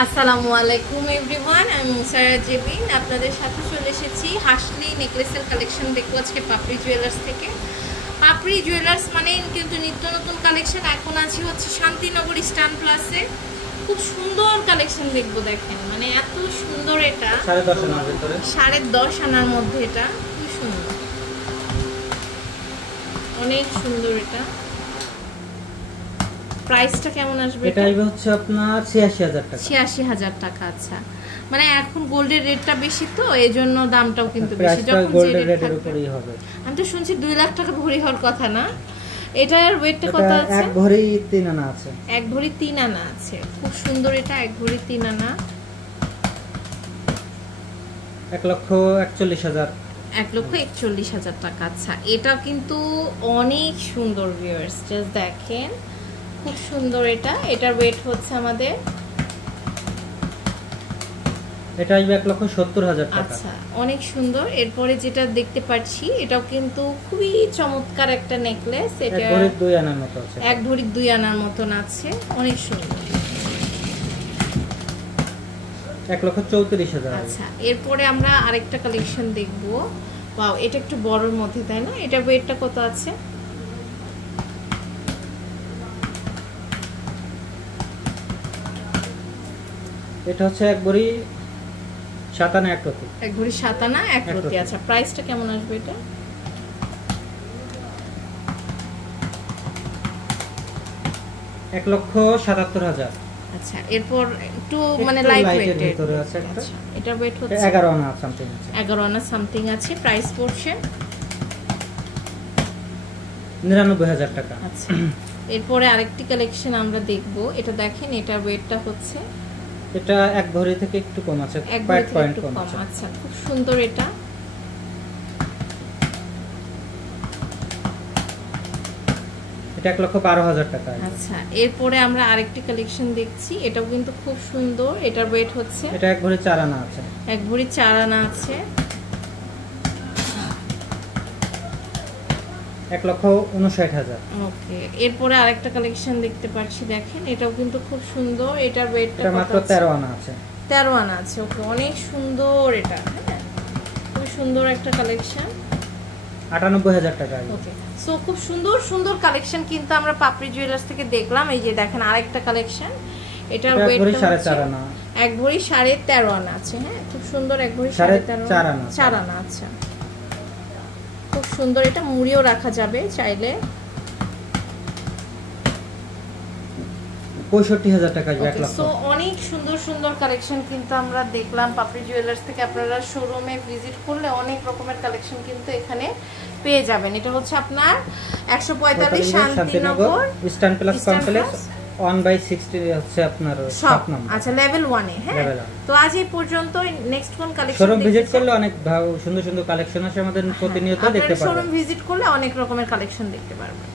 আসসালামু আলাইকুম এভরিওয়ান, আমি মুসারা জেবিন আপনাদের সাথে চলে এসেছি হাসলি নেকলেসের কালেকশন দেখবো আজকে পাপড়ি জুয়েলার্স থেকে। পাপড়ি জুয়েলার্স মানে কিন্তু নিত্য নতুন কালেকশন। এখন আছি হচ্ছে শান্তিনগর স্টান প্লাসে, খুব সুন্দর কালেকশন দেখবো। দেখেন মানে এত সুন্দর, এটা 10.5 আনার মধ্যে, এটা খুব সুন্দর, অনেক সুন্দর। এটা প্রাইসটা কেমন আসবে? এটা হচ্ছে আপনার ৮৬,০০০ টাকা। ৮৬,০০০ টাকা। আচ্ছা, মানে এখন গোল্ডের রেটটা বেশি, তো এজন্য দামটাও কিন্তু বেশি। যখন গোল্ডের রেটের উপরেই হবে। আমি তো শুনছি ২ লাখ টাকা ভরি হওয়ার কথা না? এটার ওয়েটটা কত আছে? ১ ভরি ৩ আনা আছে। ১ ভরি ৩ আনা আছে, খুব সুন্দর। এটা ১ ভরি ৩ আনা, ১,৪১,০০০। ১,৪১,০০০ টাকা। আচ্ছা, এটা কিন্তু অনেক সুন্দর ভিউয়ার্স, জাস্ট দেখেন খুব সুন্দর। এটার ওয়েট হচ্ছে আমাদের, এটা ১,৭০,০০০ টাকা। আচ্ছা, অনেক সুন্দর। এরপরে যেটা দেখতে পাচ্ছি, এটাও কিন্তু খুবই চমৎকার একটা নেকলেস। এটা ১ ভরি ২ আনার মতো আছে। ১ ভরি ২ আনার মতন আছে, অনেক সুন্দর। ১,৩৪,০০০। আচ্ছা, এরপরে আমরা আরেকটা কালেকশন দেখব। ওয়াও, এটা একটু বড়র মধ্যে, তাই না? এটার ওয়েটটা কত আছে? এটা হচ্ছে ১ ভরি ৭ আনা ১ প্রতি। ১ ভরি ৭ আনা ১ প্রতি। আচ্ছা, প্রাইসটা কেমন আসবে এটা?১,৭৭,০০০। আচ্ছা, এরপর একটু মানে লাইট ওয়েটের ভিতরে আছে একটা। আচ্ছা, এটার ওয়েট হচ্ছে ১১ আনা সামথিং আছে। ১১ আনা সামথিং আছে। প্রাইস পড়ছে ৯৯,০০০ টাকা। আচ্ছা, এরপরে আরেকটি কালেকশন আমরা দেখব। এটা দেখেন, এটার ওয়েটটা হচ্ছে, এটা ১ ভরি থেকে একটু কম আছে, ১ ভরি থেকে পয়েন্ট একটু কম কম। আছে। আচ্ছা, খুব সুন্দর। এটা ১,১২,০০০ টাকা। আচ্ছা, এরপরে আমরা আরেকটি কালেকশন দেখছি। এটাও কিন্তু খুব সুন্দর। এটার ওয়েট হচ্ছে, এটা ১ ভরি ৪ আনা আছে। ১ ভরি ৪ আনা আছে, ১,৫৯,০০০। ওকে। এরপরে আরেকটা কালেকশন দেখতে পাচ্ছি, দেখেন এটাও কিন্তু খুব সুন্দর। এটার ওয়েটটা মাত্র ১৩ আনা আছে। ১৩ আনা আছে, ওকে, অনেক সুন্দর। এটা হ্যাঁ, খুব সুন্দর একটা কালেকশন, ৯৮,০০০ টাকা। ওকে। সো খুব সুন্দর সুন্দর কালেকশন কিন্তু আমরা পাপড়ি জুয়েলার্স থেকে দেখলাম। এই যে দেখেন আরেকটা কালেকশন, এটার ওয়েটটা হচ্ছে ১ আনা, ১ ভরি ১৩.৫ আনা আছে। হ্যাঁ, খুব সুন্দর। ১ ভরি ১৩.৫ ৪ আনা। আচ্ছা, খুব সুন্দর। এটা মুড়িও রাখা যাবে চাইলে। ৬৫,০০০ টাকা। সো অনেক সুন্দর সুন্দর কালেকশন কিন্তু আমরা দেখলাম পাপড়ি জুয়েলার্স থেকে। আপনারা শোরুমে ভিজিট করলে অনেক রকমের কালেকশন কিন্তু এখানে পেয়ে যাবেন। এটা হচ্ছে আপনার ১৪৫ শান্তিনগর ইস্টার্ন প্লাস কমপ্লেক্স 1/60 হচ্ছে আপনার শপ নাম্বার। আচ্ছা, লেভেল 1 এ। হ্যাঁ, তো আজ এই পর্যন্ত। নেক্সট কোন কালেকশন? শোরুম ভিজিট করলে অনেক সুন্দর সুন্দর কালেকশন আছে আমাদের, প্রতিনিয়ত দেখতে পারবেন। শোরুম ভিজিট করলে অনেক রকমের কালেকশন দেখতে পারবেন।